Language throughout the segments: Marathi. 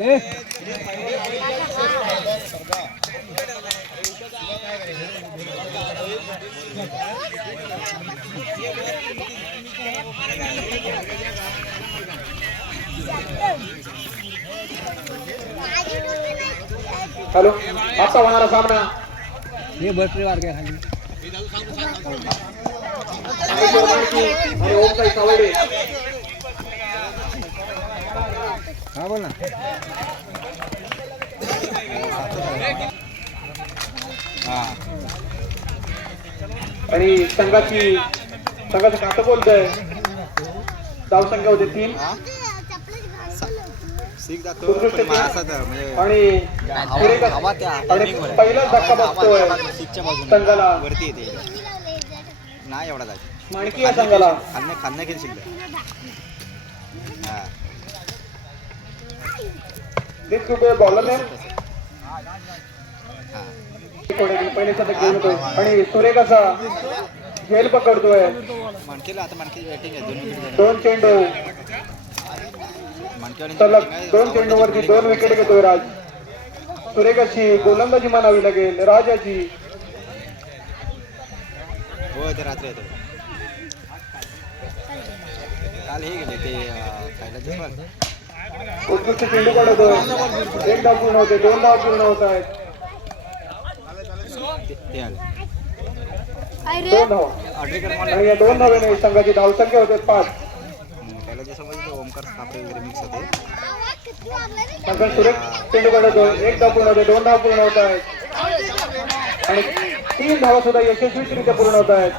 हॅलो, आता होणारा सामना हे बटरी वार काय खाली आणि ओमसाई सावडे. हा बोल ना. आणि संघाचं खातं बोलतोय. धावसंख्या होते 3. आणि पहिला धक्का बसतोय संघाला वरती येते नाही एवढा जायचं माणकी या संघाला. खाल्लं केलं शिकलं. बॉलर ने पहिले शतक घेऊन येतोय आणि सुरेख असा झेल पकडतोय. माणकेला आता माणकेची बॅटिंग आहे. 2 चेंडू सलग 2 चेंडूवरती 2 विकेट घेतोय राज. सुरेख अशी गोलंदाजी म्हणावी लागेल राजाची. हो ते रात्री येतो. काल हे गेले ते खायला पण उत्कृष्ट चेंडू काढतोय. 1 धाव पूर्ण होते. 2 धाव पूर्ण होत आहेत. 2 धाव आणि या 2 धावेने संघाची धावसंख्या होते 5. त्याला जे समजलं ओमकार सापळे वगैरे मिक्स होते. सुरेख चेंडू काढतोय. 1 धाव पूर्ण होते. 2 धाव पूर्ण होत आहेत आणि 3 धावा सुद्धा यशस्वीरित्या पूर्ण होत आहेत.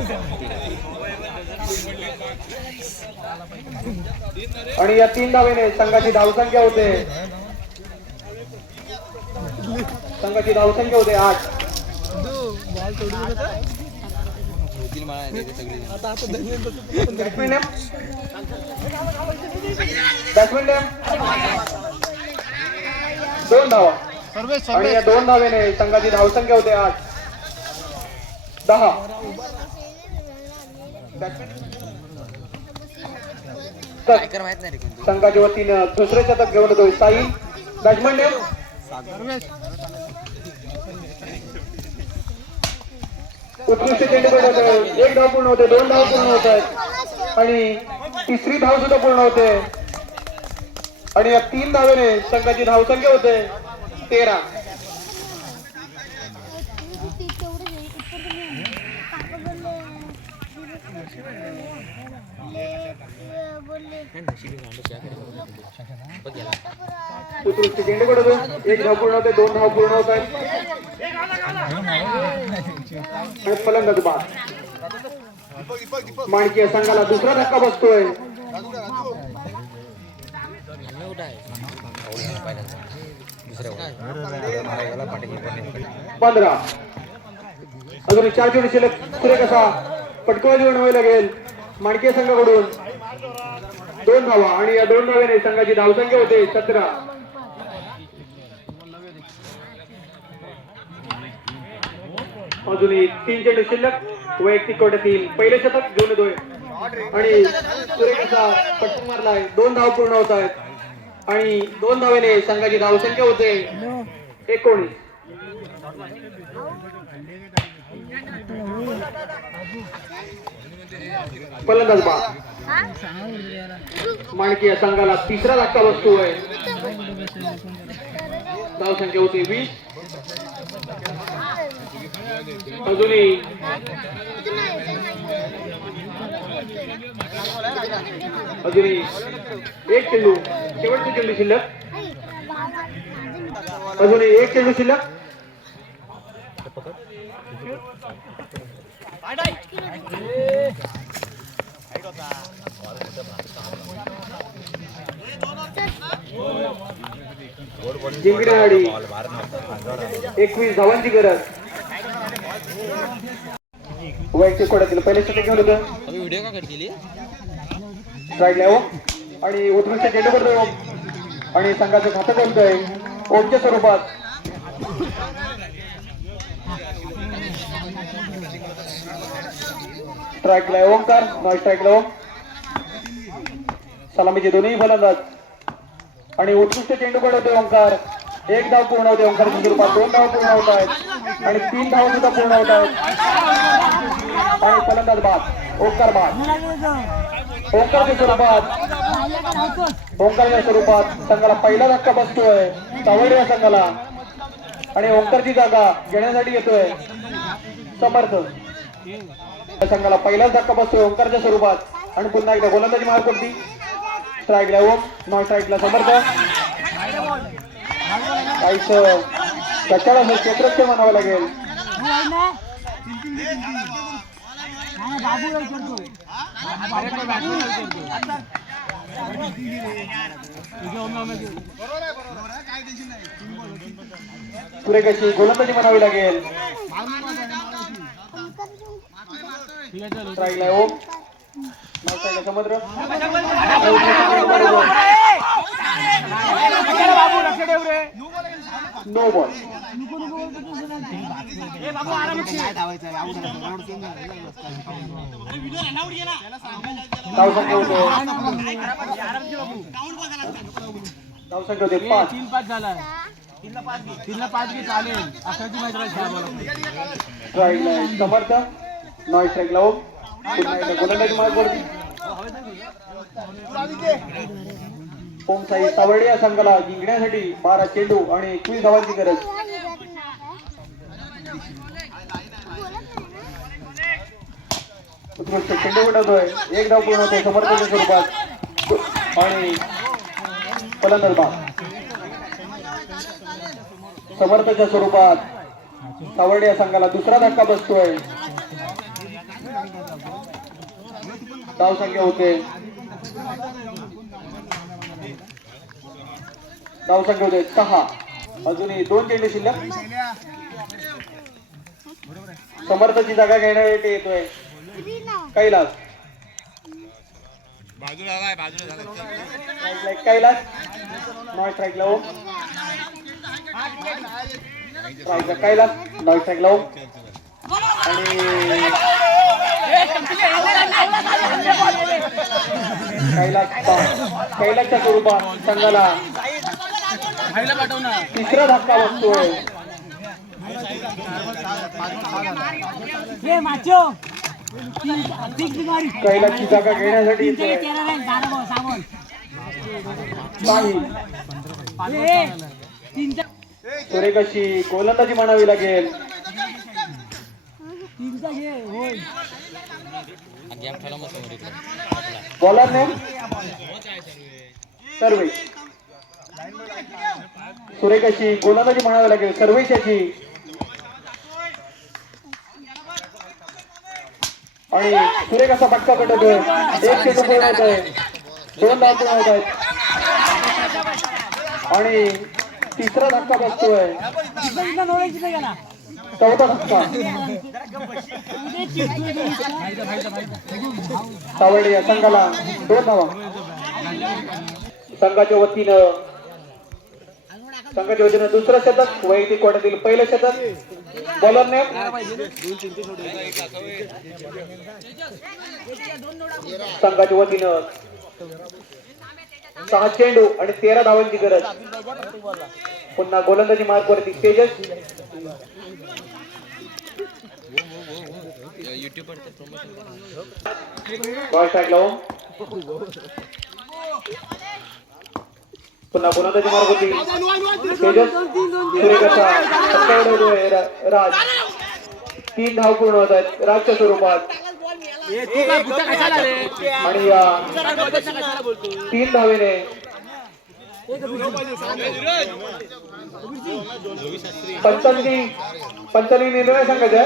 आणि या 3 धावेने संघाची धावसंख्या होते 8. बॅट्समॅन 2 धावा आणि या 2 धावेने संघाची धावसंख्या होते 8. 10. संघाच्या वतीनं दुसरे शतक घेऊन येतोय साई. बॅट्समॅन उत्कृष्ट चेंडू काढतोय. 1 धाव पूर्ण होते. 2 धाव पूर्ण होत आहेत आणि तिसरी धाव सुद्धा पूर्ण होते आणि या 3 धावेने संघाची धावसंख्या होते 13. उत्कृष्ट चेंडू काढतोय. 1 धाव पूर्ण होते. 2 धाव पूर्ण होत आहेत आणि फलंदाज बाद. माणकी संघाला दुसरा धक्का बसतोय. 15. अजून 4 चेंडू शिल्लक. सुरेख असा पटकवाजी बनवावी लागेल माणकी संघाकडून. 2 धावा आणि या 2 धावेने संघाची धावसंख्या होते 17. अजूनही 3 चेंडू शिल्लक. वैयक्तिक कोट्यातील पहिले शतक घेऊन येतोय आणि सुरेख असा पटकन मारलाय. 2 धाव पूर्ण होत आहेत आणि 2 धावेने संघाची धावसंख्या होते 19. फलंदाज बाद. माणकी या संघाला तिसरा धक्का बसतोय. धावसंख्या होती 20. अजूनही 1 चेंडू. शेवटचे चेंडू शिल्लक. अजूनही 1 चेंडू शिल्लक. जिंकण्यासाठी 21 धावांची गरज. वैयक्तिक कोट्यातील पहिले शतक घेऊन होतं. व्हिडिओ का करतील स्ट्राईकला ओम आणि उत्कृष्ट चेंडू करतोय ओम आणि संघाचं खातं बोलतोय ओमच्या स्वरूपात. स्ट्राईकला ओमकार. नॉन स्ट्राईकला ओम. सलामीचे दोन्ही फलंदाज आणि उत्कृष्ट चेंडू कडवते ओंकार. एक धाव पूर्ण होते ओंकारच्या स्वरूपात. 2 धाव पूर्ण होत आहेत आणि 3 धाव सुद्धा पूर्ण होत आहेत. आणि फलंदाज बाद ओंकार बाद. ओंकारच्या स्वरूपात संघाला पहिला धक्का बसतोय सावर्डे या संघाला. आणि ओंकारची जागा घेण्यासाठी येतोय समर्थ. संघाला पहिलाच धक्का बसतोय ओंकारच्या स्वरूपात. आणि पुन्हा एकदा गोलंदाजी मार करती. स्ट्राईकला ओम, नॉन स्ट्राईकला समर्थ. काहीच कचाड असं क्षेत्रस्थ म्हणावं लागेल. पुढे कशी गोलंदाजी म्हणावी लागेल. स्ट्राईकला ओम, नॉन स्ट्राईकला समुद्र. No ball. धावसंख्या होते 5. 3-5 झाला. 3-5 की चालेल. 11ची मॅच स्ट्राईकला समर्थ, नॉन स्ट्राईकला ओम. पुन्हा एकदा गोलंदाजी मार करती. ओम साई सावर्डे या संघाला जिंकण्यासाठी 12 चेंडू आणि 21 धावांची गरज. उत्कृष्ट चेंडू उडवतोय. एक धाव पूर्ण होते समर्थाच्या स्वरूपात आणि फलंदाज बाद. समर्थाच्या स्वरूपात सावर्डे या संघाला दुसरा धक्का बसतोय. धावसंख्या होते धावसंख्या होते 6. अजूनही 2 चेंडू शिल्लक. समर्थाची जागा घेण्यासाठी येतोय कैलास. कैलास नॉन स्ट्राईकला ओम. स्ट्राईकला कैलास, नॉन स्ट्राईकला ओम. आणि कैलासच्या स्वरूपात संघाला तिसरा धक्का बसतोय. कैलासची जागा घेण्यासाठी येतोय सुरेखाशी गोलंदाजी म्हणावी लागेल. बॉलरने सर्वे सुरेखाशी गोलंदाजी म्हणावी लागेल. सर्वेशाची आणि सुरेख असा फटका कटवतोय. 1 चेंडू पूर्ण होत आहे. 2 धाव पूर्ण होत आहेत आणि तिसरा धक्का बसतोय. चौथा धक्का. सावर्डे या संघाला 2 धावा. संघाच्या वतीनं दुसरं शतक, वैयक्तिक कोट्यातील पहिलं शतक. बॉलरने संघाच्या वतीनं 6 चेंडू आणि 13 धावांची गरज. पुन्हा गोलंदाजी मार्गवरती तेजस. पुन्हा गोलंदाजी मार्गवरती तेजस. राज. 3 धाव पूर्ण होत आहेत राजच्या स्वरूपात. आणि या 3 धावेने पंचांनी निर्णय सांगायचा.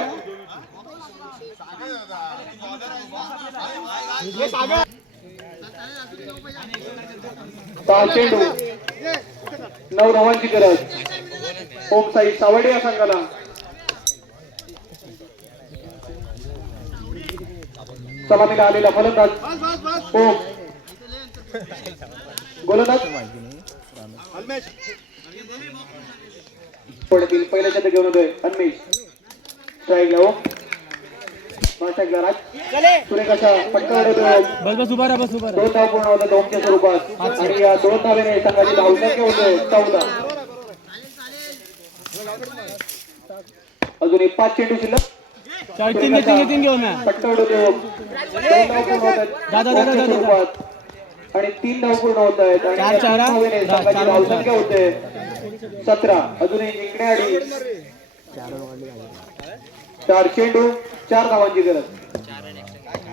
सहा चेंडू 9 धावांची गरज. ओम साई सावर्डे या संघाला. सलामीला आलेला फलंदाज ओम. गोलंदाज पहिल्या शतक घेऊन होतोय अन्मेष. स्ट्राईकला ओम. मास्टरला राज सुरेख असा फटका उडवतो. बस बस उभा राहा बस उभा राहा. दोन धाव पूर्ण होतात ओमच्या स्वरूपात आणि या दोन धावेने संघाची धावसंख्या होते 14. अजून एक 5 चेंडू शिल्लक. तीन घेऊ ना. फटका उडवतो. दोन धाव पूर्ण होतात ओमच्या स्वरूपात आणि 3 धाव पूर्ण होत आहेत आणि या तीन धावेने संघाची धावसंख्या होते 17. अजून एक जिंकण्याआधी 4 चेंडू 4 धावांची गरज.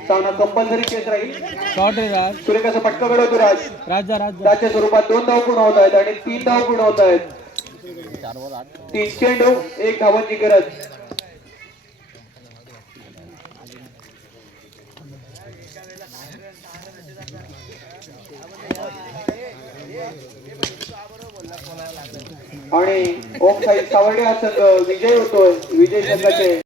सामना कंपल्सरी केस राहील. शॉर्ट आहे राज. सुरेख असा फटका घडवतो राज. राज जा राज जा. त्याच्या स्वरूपात 2 धाव पूर्ण होत आहेत आणि 3 धाव पूर्ण होत आहेत. 3 चेंडू 1 धावांची गरज. आणि ओम साई सावर्डे हा संघ विजय होतोय. विजय संघाचे